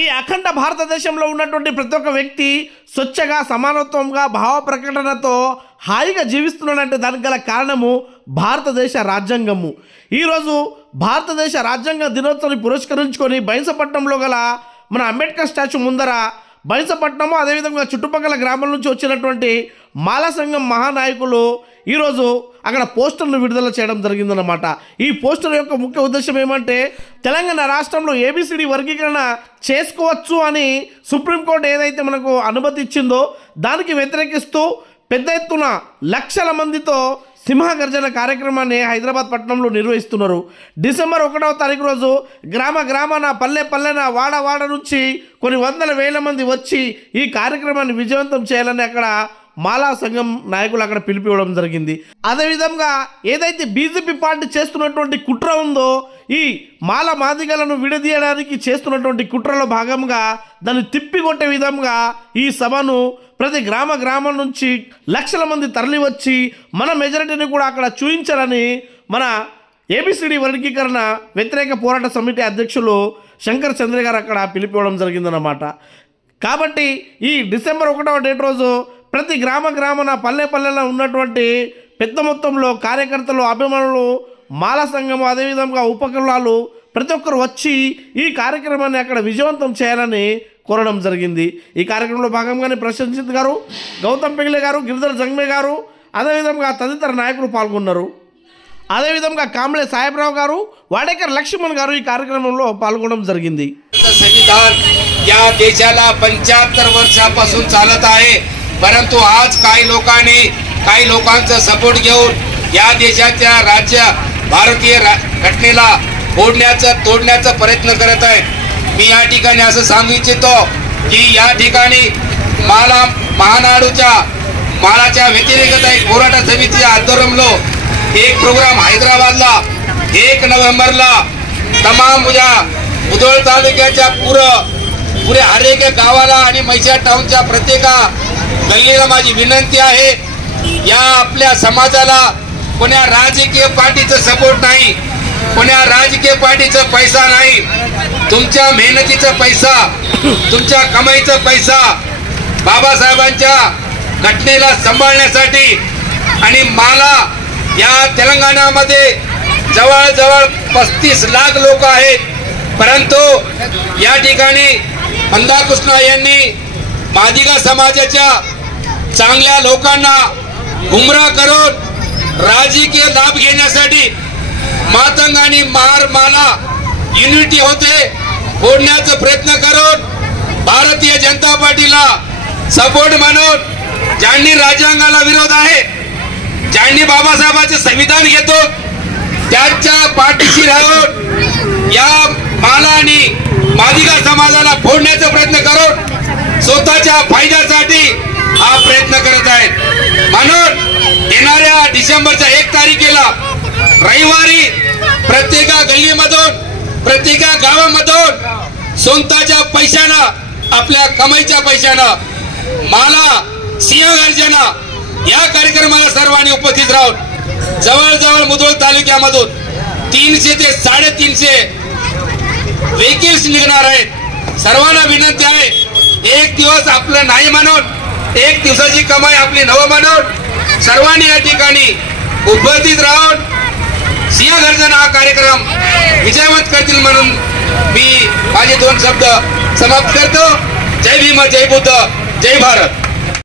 ఈ అఖండ భారతదేశంలో ఉన్నటువంటి ప్రతి ఒక్క వ్యక్తి స్వచ్ఛగా సమానత్వంగా భావ ప్రకటనతో హాయిగా జీవిస్తున్నాడంటే దానికి గల కారణము భారతదేశ రాజ్యాంగము. ఈరోజు భారతదేశ రాజ్యాంగ దినోత్సవాన్ని పురస్కరించుకొని బైన్సపట్నంలో గల మన అంబేద్కర్ స్టాచ్యూ ముందర బైన్సపట్నము అదేవిధంగా చుట్టుపక్కల గ్రామాల నుంచి వచ్చినటువంటి మాలా సంఘం మహానాయకులు ఈరోజు అక్కడ పోస్టర్ను విడుదల చేయడం జరిగిందన్నమాట. ఈ పోస్టర్ యొక్క ముఖ్య ఉద్దేశం ఏమంటే తెలంగాణ రాష్ట్రంలో ఏబిసిడి వర్గీకరణ చేసుకోవచ్చు అని సుప్రీంకోర్టు ఏదైతే మనకు అనుమతి ఇచ్చిందో దానికి వ్యతిరేకిస్తూ పెద్ద ఎత్తున లక్షల మందితో సింహగర్జన కార్యక్రమాన్ని హైదరాబాద్ పట్టణంలో నిర్వహిస్తున్నారు. డిసెంబర్ 1వ తారీఖు రోజు గ్రామాన పల్లెన వాడ నుంచి కొన్ని వందల వేల మంది వచ్చి ఈ కార్యక్రమాన్ని విజయవంతం చేయాలని అక్కడ మాలా సంఘం నాయకులు అక్కడ పిలిపివ్వడం జరిగింది. అదేవిధంగా ఏదైతే బీజేపీ పార్టీ చేస్తున్నటువంటి కుట్ర ఉందో ఈ మాల మాదిగలను విడదీయడానికి చేస్తున్నటువంటి కుట్రలో భాగంగా దాన్ని తిప్పికొట్టే విధంగా ఈ సభను ప్రతి గ్రామం నుంచి లక్షల మంది తరలి వచ్చి మన మెజారిటీని కూడా అక్కడ చూయించాలని మన ఏబిసిడి వర్గీకరణ వ్యతిరేక పోరాట సమితి అధ్యక్షులు శంకర్ చంద్ర గారు అక్కడ పిలిపివ్వడం జరిగిందన్నమాట. కాబట్టి ఈ డిసెంబర్ 1వ డేట్ రోజు ప్రతి గ్రామాన పల్లెలో ఉన్నటువంటి పెద్ద మొత్తంలో కార్యకర్తలు అభిమానులు మాలా సంఘము అదేవిధంగా ఉపకులాలు ప్రతి ఒక్కరు వచ్చి ఈ కార్యక్రమాన్ని అక్కడ విజయవంతం చేయాలని కోరడం జరిగింది. ఈ కార్యక్రమంలో భాగంగానే ప్రశంసిత్ గారు, గౌతమ్ పెగిలే గారు, గిరిధర్ జంగ్మే గారు అదేవిధంగా తదితర నాయకులు పాల్గొన్నారు. అదేవిధంగా కాంబ్లే సాहेबराव గారు, వాడేకర్ లక్ష్మణ్ గారు ఈ కార్యక్రమంలో పాల్గొనడం జరిగింది. संविधान या देशाला 75 वर्षापासून चालत आहे, परंतु आज काही लोकांचा सपोर्ट घेऊन या देशाच्या राज्य भारतीय घटनेला तोडण्याचा प्रयत्न करत आहेत. मी या ठिकाणी असं सांगू इच्छितो की या ठिकाणी मालाच्या व्यतिरिक्त एक पोराटा समितीच्या आंदोलनलो एक प्रोग्राम हैदराबादला 1 नोव्हेंबरला तमाम मुधोळ तालुक्याच्या पुरे हरेक गावाला आणि मैसा टाउनच्या प्रत्येक गल्लीला माझी विनंती आहे, या आपल्या समाजाला कोण्या राजकीय पार्टीचा सपोर्ट नाही, कोण्या राजकीय पार्टीचा पैसा नाही, तुमच्या मेहनतीचा पैसा, तुमच्या कमाईचा पैसा बाबासाहेबांच्या घटनेला सांभाळण्यासाठी आणि माला या तेलंगणामध्ये जवळ 35 लाख लोक आहेत, परंतु या ठिकाणी मंदाकृष्ण यांनी मादिगा समाजाच्या चांगल्या लोकांना गुमराह करून राजकीय लाभ घेण्यासाठी मातंग आणि माला युनिटी होते फोडण्याचा प्रयत्न करून भारतीय जनता पार्टीला सपोर्ट म्हणून ज्यांनी राजंगाला विरोध आहे, ज्यांनी बाबासाहेबांचे संविधान घेतो त्यांच्या पाठीशी राहून या माला आणि मादिगा समाजाला फोडण्याचा प्रयत्न करून स्वतःच्या फायद्यासाठी हा प्रयत्न करत आहेत. म्हणून येणाऱ्या डिसेंबरच्या 1 तारखेला रविवारी प्रत्येक गल्लीमधून प्रत्येक गावामधून स्वतःच्या पैशानं आपल्या कमाईच्या पैशानं माला सिंहगर्जना या कार्यक्रमाला सर्वांनी उपस्थित राहून जवळ मुधोळ तालुक्यामधून 300 ते 350 व्हेकल्स निघणार आहेत. सर्वांना विनंती आहे, एक दिवस आपलं नाही म्हणून, एक दिवसाची कमाई आपली नव म्हणून सर्वांनी या ठिकाणी उपस्थित राहून सिंहगर्जना हा कार्यक्रम विजयवंत करतील म्हणून मी माझे 2 शब्द समाप्त करतो. जय भीम, जय बुद्ध, जय भारत.